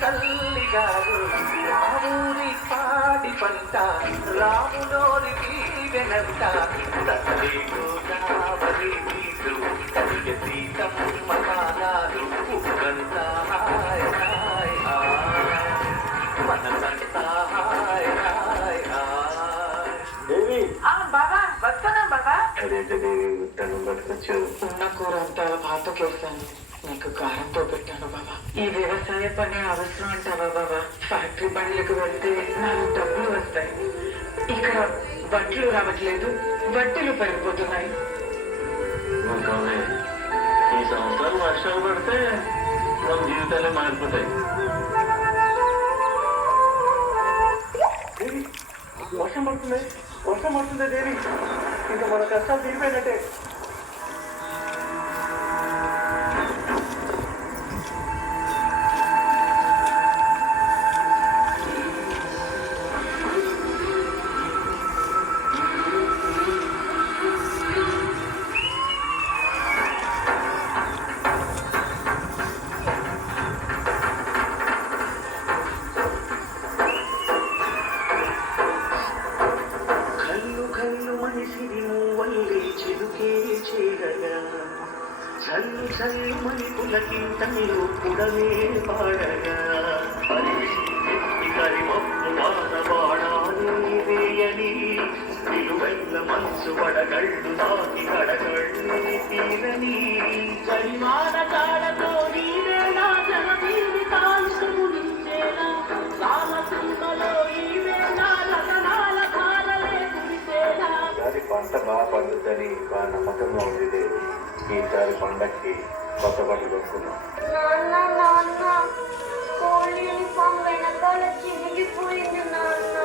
తల్లిగారు రాముని పాడి పంట రాములోనికి వెనంట తల్లి గోదావరి నీరు కలిగ సీతమ్మ కాలాలు ఉప్పంత హాయ్ హాయ్ మనసంతా హాయ్ హాయ్ హాయ్. బాబా వస్తానా బాబా? అదేంటి దేవి తను బతకొచ్చావు. ఉన్న కూర అంతా భాతకేస్తాను, నీకు కారంతో పెట్టాను బాబా. ఈ వ్యవసాయ పని అవసరం అంటావా బాబా? ఫ్యాక్టరీ పనులకు వెళ్తే 4 డబ్బులు వస్తాయి, ఇక్కడ బట్టలు రావట్లేదు, బట్టలు పెరిగిపోతున్నాయి. ఈ సంవత్సరాలు వర్షాలు పడితే మన జీవితాలే మారిపోతాయి. వర్షం పడుతుంది దేవి, ఇంకా మన కష్టాలు తీరిపోయినట్టే. చల్లు చల్లు మణి పులకింతలు పుడమే పాడగా కరి మప్పు వానవాడాలి వేయని నిలువెల్ల మనసు పడగళ్ళు నాకి కడగళ్ళు తీరని చలిమాన కాడతో నీవేలా జన జీవితాలు ముగించేలా సామసీమలో ఈవేళ రతనాల కాలలే కురిసేలా. పంట బాగా పండుతుంది, బాగా నమ్మకంగా ఉంది. ఈసారి పండక్కి కొత్త బట్టలు కొనుక్కున్నాం. స్కూల్ యూనిఫామ్ వెనకాల చిరిగిపోయింది నాన్న,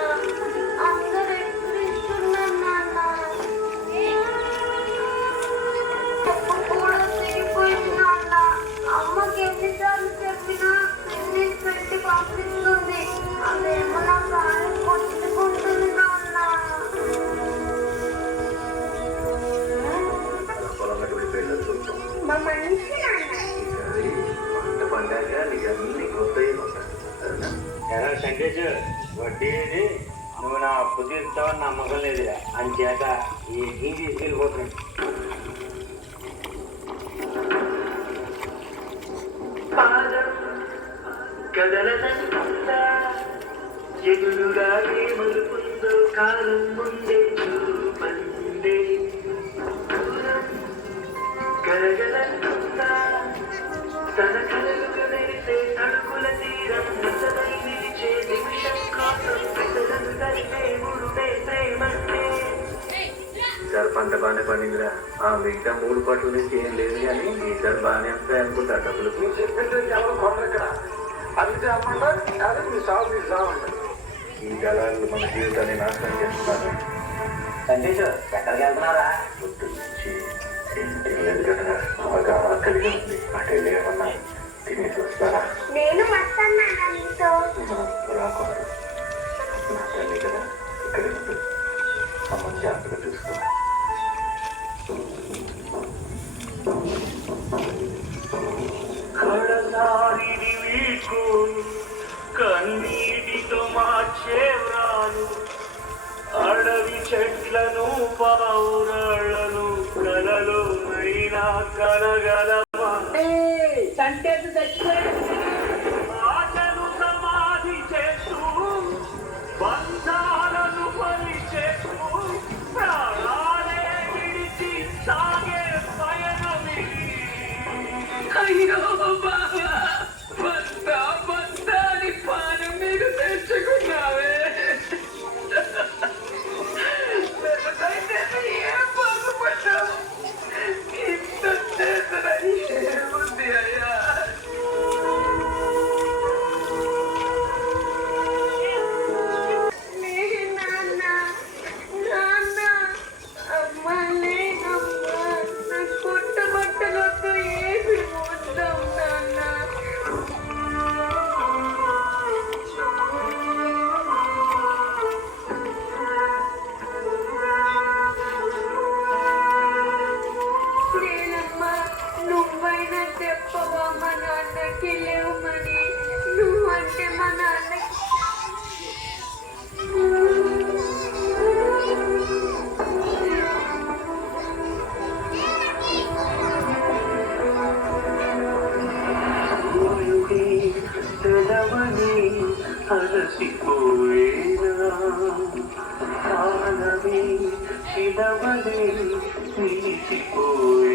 అందరూ ఎక్కిరిస్తున్నారు నాన్న. చెప్పు కూడా చిరిగిపోయింది నాన్న. అమ్మకి ఎన్నిసార్లు చెప్పినా ఇంగ్లీష్ పెట్టి పంపిస్తుంది, అదేమో నా ప్రాణం కొట్టుకుంటుంది నాన్న. మా మనిషి పంట పండాక నీకు అన్ని కొత్తవి సంకేష్ వడ్డీది నువ్వు నా అప్పు తీరుస్తావని నమ్మకం లేదురా, అంచేత ఈ తీసుకెళ్ళిపోతున్నాడు. ఎదురుగా ఏమలుకుందో కాలం ముందే చూపందే గలగలంటుందా తన కలలుగా వెళితే తడుకుల తీరం నిజమై నిలిచే నిమిషం కోసం పెద్దలను కలిపే ముడుపే ప్రేమంటే. ఈసారి పంట బాగానే పండిందిరా. మిగతా 3 పట్ల నుంచి ఏం లేదు కానీ ఈసారి బాగానే వస్తాయి అనుకుంటా డబ్బులు. ఎవరు కొనరు ఇక్కడ, అందుకే అమ్మంటా అదే మీ సాగు ఇస్తామంట. ఈ జలాలు మన జీవితాన్ని నాశనం చేస్తున్నారు. సంకేష్ ఎక్కడికి వెళ్తున్నారా? పొద్దు నుంచి లేదు కదా, బాగా ఆకలిగా ఉంది. అటు ఏమన్నా తినేసి వస్తారా? నేను వస్తాను నీతో. రాకూడదు, నా తల్లి కదా, ఇక్కడ అమ్మ జాగ్రత్తగా చూసుకో. కడసారిని వీకు కన్నీటితో మార్చేవ్రాలు అడవి చెట్లను పావురాళ్లను కలలో అయినా కలగలవా? ఆశను సమాధి చేస్తూ బంధాలను పరిచేస్తూ ప్రాణాలే విడిచి సాగే పయనమి. అయ్యో బాబా, బస్తాని పానం మీద తెచ్చుకున్నావే. ఏం బాగుపడ్డావు, ఇంత చేసిన అలసిపోయేనా కాలమే శిలవలే నిలిచిపోయే